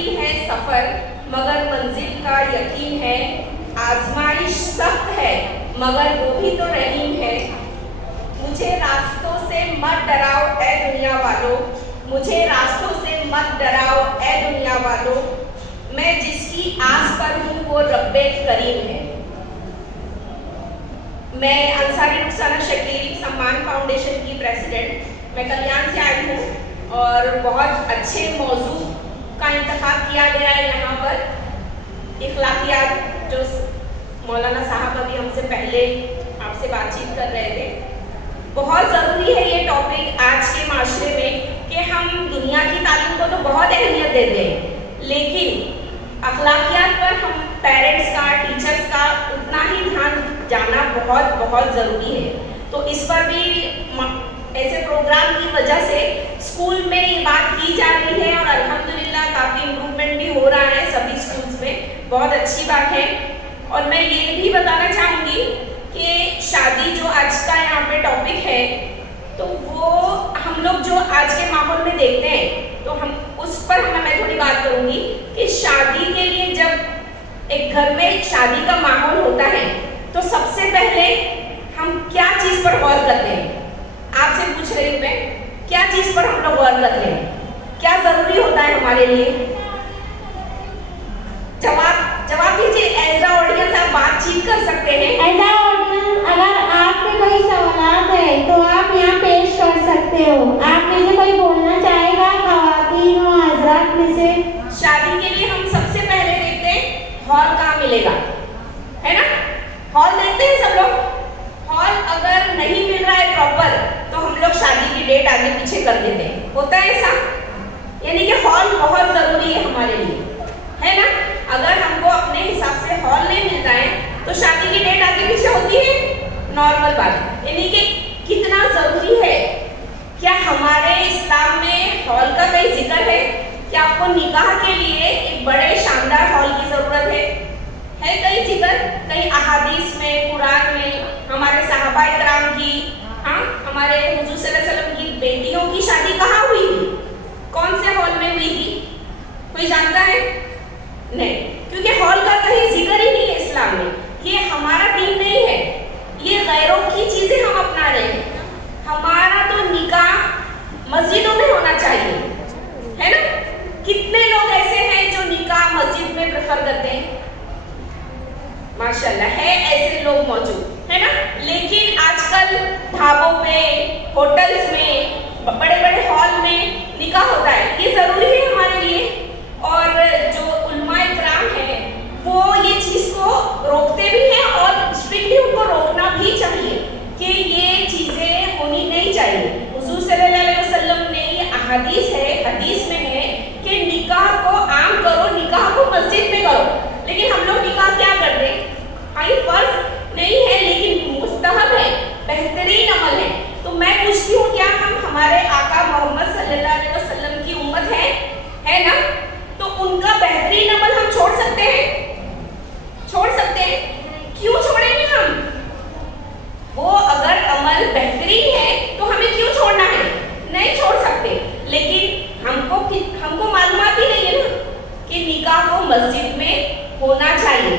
मुश्किल है सफर मगर मंजिल का यकीन है, आजमाइश सख्त है मगर वो भी तो रहीम है। मुझे रास्तों से मत डराओ ऐ दुनिया वालों, मुझे रास्तों से मत डराओ ऐ दुनिया वालों, मैं जिसकी आस पर हूँ वो रब्बे करीम है। मैं अंसारी रुखसाना शकील सम्मान फाउंडेशन की प्रेसिडेंट, मैं कल्याण से आई हूँ और बहुत अच्छे मौजू का इंतखाब किया गया है यहाँ पर। इखलाकियात जो मौलाना साहब अभी हमसे पहले आपसे बातचीत कर रहे थे, बहुत ज़रूरी है ये टॉपिक आज के माशरे में कि हम दुनिया की तालीम को तो बहुत अहमियत देते हैं, लेकिन अखलाकियात पर हम पेरेंट्स का, टीचर्स का उतना ही ध्यान जाना बहुत बहुत ज़रूरी है। तो इस पर भी ऐसे प्रोग्राम की वजह से स्कूल में ये बात की जा रही है और अल्हम्दुलिल्लाह काफ़ी इम्प्रूवमेंट भी हो रहा है सभी स्कूल्स में, बहुत अच्छी बात है। और मैं ये भी बताना चाहूँगी कि शादी जो आज का यहाँ पे टॉपिक है, तो वो हम लोग जो आज के माहौल में देखते हैं, तो हम उस पर मैं थोड़ी बात करूँगी कि शादी के लिए जब एक घर में शादी का माहौल होता है तो सबसे पहले हम क्या चीज़ पर गौर करते हैं। आपसे पूछ रही हूँ मैं, क्या चीज़ पर हम लोग गौर करते हैं, क्या ज़रूरी होता है हमारे लिए? जवाब दीजिए। एज अ ऑडियंस आप बातचीत कर सकते हैं। एज अ ऑडियंस अगर आपके कोई सवाल है तो आप यहाँ पेश कर सकते हो। आप में से कोई बोलना चाहेगा? ख़वातीन और हज़रात में से। शादी के लिए हम सबसे पहले देखते हैं हॉल कहाँ मिलेगा, है ना? हॉल देखते हैं सब लोग। हॉल अगर नहीं मिल रहा है प्रॉपर तो हम लोग शादी की डेट आगे पीछे कर देते हैं, होता है ऐसा? यानी कि हॉल बहुत ज़रूरी है हमारे लिए, है ना? अगर हमको अपने हिसाब से हॉल नहीं मिल रहा है तो शादी की डेट आगे पीछे होती है, नॉर्मल बात। यानी कि कितना ज़रूरी है। क्या हमारे इस्लाम में हॉल का कई जिक्र है? क्या आपको निकाह के लिए एक बड़े शानदार हॉल की ज़रूरत है? कई जिक्र, कई अहादीस में, कुरान में, हमारे सहाबा इकराम की, हाँ, हमारे हुजूर सल्लल्लाहु अलैहि वसल्लम की बेटियों की शादी कहाँ हुई थी, कौन से हॉल में हुई थी? कोई जानता है? नहीं, क्योंकि हॉल का कहीं जिक्र ही नहीं है इस्लाम में। ये हमारा दीन नहीं है, ये गैरों की चीज़ें हम अपना रहे हैं। हमारा तो निकाह मस्जिदों में होना चाहिए, है ना? कितने लोग ऐसे हैं जो निकाह मस्जिद में प्रेफर करते हैं? माशाल्लाह है ऐसे लोग मौजूद, है ना? लेकिन आजकल ढाबों पे, होटल्स में, बड़े बड़े हॉल में निकाह होता है। ये ज़रूरी है हमारे लिए। और जो उलमा इकराम है वो ये चीज़ को रोकते भी हैं और स्ट्रिक्टली उनको रोकना भी चाहिए कि ये चीज़ें होनी नहीं चाहिए। हुजूर सल्लल्लाहु अलैहि वसल्लम ने ये अहादीस है, हदीस में है कि निकाह को आम करो, निकाह को मस्जिद में करो। लेकिन हम लोग निकाह क्या कर रहे हैं? हाँ, ये फर्ज नहीं है लेकिन मुस्तहब है, बेहतरीन अमल है। तो मैं पूछती हूँ, क्या हम हमारे आका मोहम्मद सल्लल्लाहु अलैहि वसल्लम की उम्मत है ना? तो उनका बेहतरीन अमल हम छोड़ सकते हैं? छोड़ सकते हैं? क्यों छोड़ेंगे हम? वो अगर अमल बेहतरीन है तो हमें क्यों छोड़ना है? नहीं छोड़ सकते। लेकिन हमको मालूमात ही नहीं है ना कि निकाह को मस्जिद में होना चाहिए,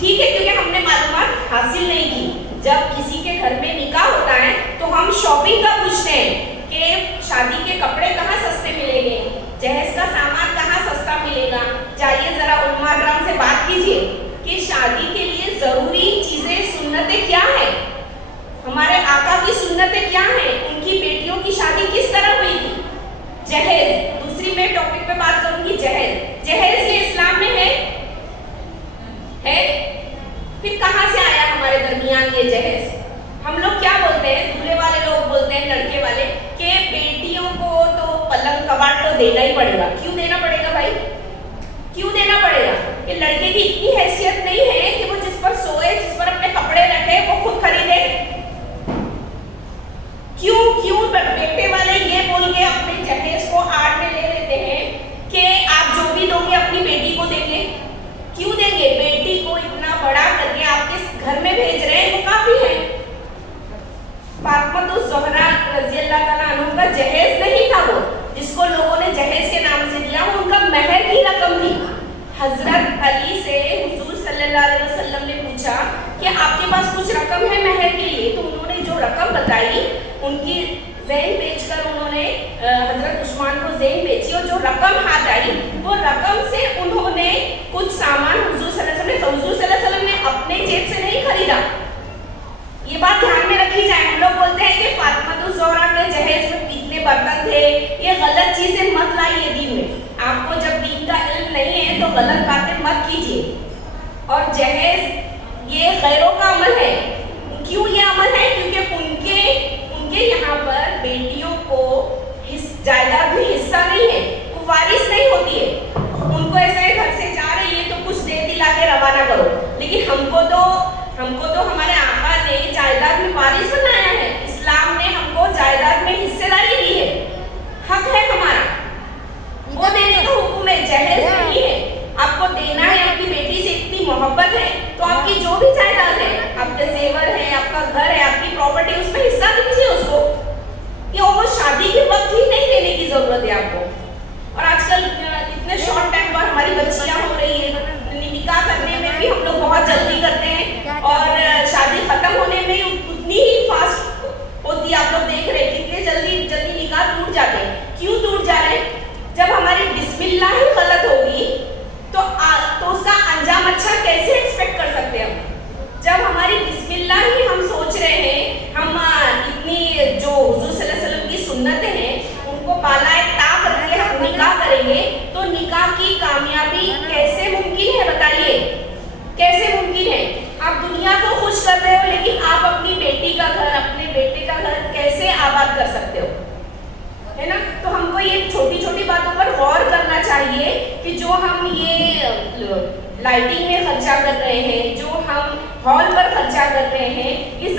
ठीक है? क्योंकि हमने मालूमात हासिल नहीं की। जब किसी के घर में निकाह होता है तो हम शॉपिंग का पूछते हैं कि शादी के कपड़े कहाँ सस्ते मिलेंगे, जहेज का सामान कहाँ सस्ता मिलेगा। जाइए ज़रा उलमा इकराम से बात कीजिए कि शादी के लिए ज़रूरी चीज़ें, सुन्नतें क्या हैं, हमारे आका की सुन्नतें क्या हैं, उनकी बेटियों की शादी किस तरह हुई थी। जहेज, दूसरी मैं टॉपिक पे बात करूँगी। जहेज ये इस्लाम में है? फिर कहाँ से आया हमारे दरमियान ये जहेज? हम लोग क्या बोलते हैं, दूल्हे वाले लोग बोलते हैं, लड़के वाले, कि बेटियों को तो पलंग कबाड़ तो देना ही पड़ेगा। क्यों देना पड़ेगा भाई? क्यों देना पड़ेगा? कि लड़के की इतनी हैसियत नहीं है कि वो जिस पर सोए, जिस पर अपने कपड़े रखे, वो खुद खरीदे? क्यों बेटे वाले ये बोल के अपने जहेज को आड़ में ले लेते हैं कि आप जो भी दोगे अपनी बेटी को देंगे? क्यों देंगे? बेटी को इतना बड़ा करके आपके घर में भेज रहे हैं, वो काफी है। फातिमा ज़हरा रज़ी अल्लाह तआला अन्हा का जहेज नहीं था वो, जिसको लोगों ने जहेज के नाम से दिया, वो उनका महर की रकम जो रकम हाथ आई, वो रकम से उन्होंने कुछ सामान हुजूर सल्लल्लाहु अलैहि वसल्लम, हुजूर सल्लल्लाहु अलैहि वसल्लम ने अपने जेब से नहीं खरीदा। ये बात ध्यान में रखी जाए। हम लोग बोलते हैं कि फातिमा ज़ोहरा के जहेज में पीतले बर्तन थे, ये गलत चीजें मत लाइए दीन में। आपको जब दीन का इल्म नहीं है तो गलत बातें मत कीजिए। और जहेज ये गैरों का अमल है। क्यों ये अमल है? क्योंकि उनके यहाँ पर बेटियों को जायदाद में हिस्सा नहीं है, वो वारिस नहीं होती है। उनको ऐसा है घर से जा रही है तो कुछ दे दिला के रवाना करो, लेकिन हमको तो हमारे आका ने जायदाद में वारिस बनाया है। इस्लाम ने हमको जायदाद में हिस्सेदारी दी है, हक है हमारा, वो देने का हुक्म है, जहेज नहीं है। आपको देना है, आपकी बेटी से इतनी मोहब्बत है तो आपकी जो भी जायदाद है, आपके जेवर है, आपका घर है, आपकी प्रॉपर्टी, उसमें हिस्सा दीजिए उसको। ये वो शादी के वक्त ही नहीं देने की जरूरत है आपको। और आजकल इतने शॉर्ट टाइम पर हमारी बच्चियां हो रही है, निकाह करने में भी हम लोग बहुत जल्दी करते हैं और शादी खत्म होने में उतनी ही फास्ट होती है। आप लोग देख रहे हैं कितने जल्दी निकाह टूट जाते हैं। क्यों टूट जा रहे हैं? जब हमारी बिस्मिल्लाह ही गलत होगी तो उसका अंजाम अच्छा कैसे एक्सपेक्ट कर सकते हैं हम? जब हमारी बिस्मिल्लाह ही हम सोच रहे हैं, हम इतनी जो हुजूर सल्लल्लाहु अलैहि वसल्लम की सुन्नतें हैं उनको बालाए ताक रख के हम निकाह करेंगे, तो निकाह की कामयाबी कैसे मुमकिन है? बताइए कैसे मुमकिन है? आप दुनिया को खुश कर रहे हो, लेकिन आप अपनी बेटी का घर, अपने बेटे का घर कैसे आबाद कर सकते हो? है ना? तो हमको ये छोटी छोटी बातों पर गौर करना चाहिए कि जो हम ये लाइटिंग में खर्चा कर रहे हैं, जो हम हॉल पर खर्चा कर रहे हैं, ये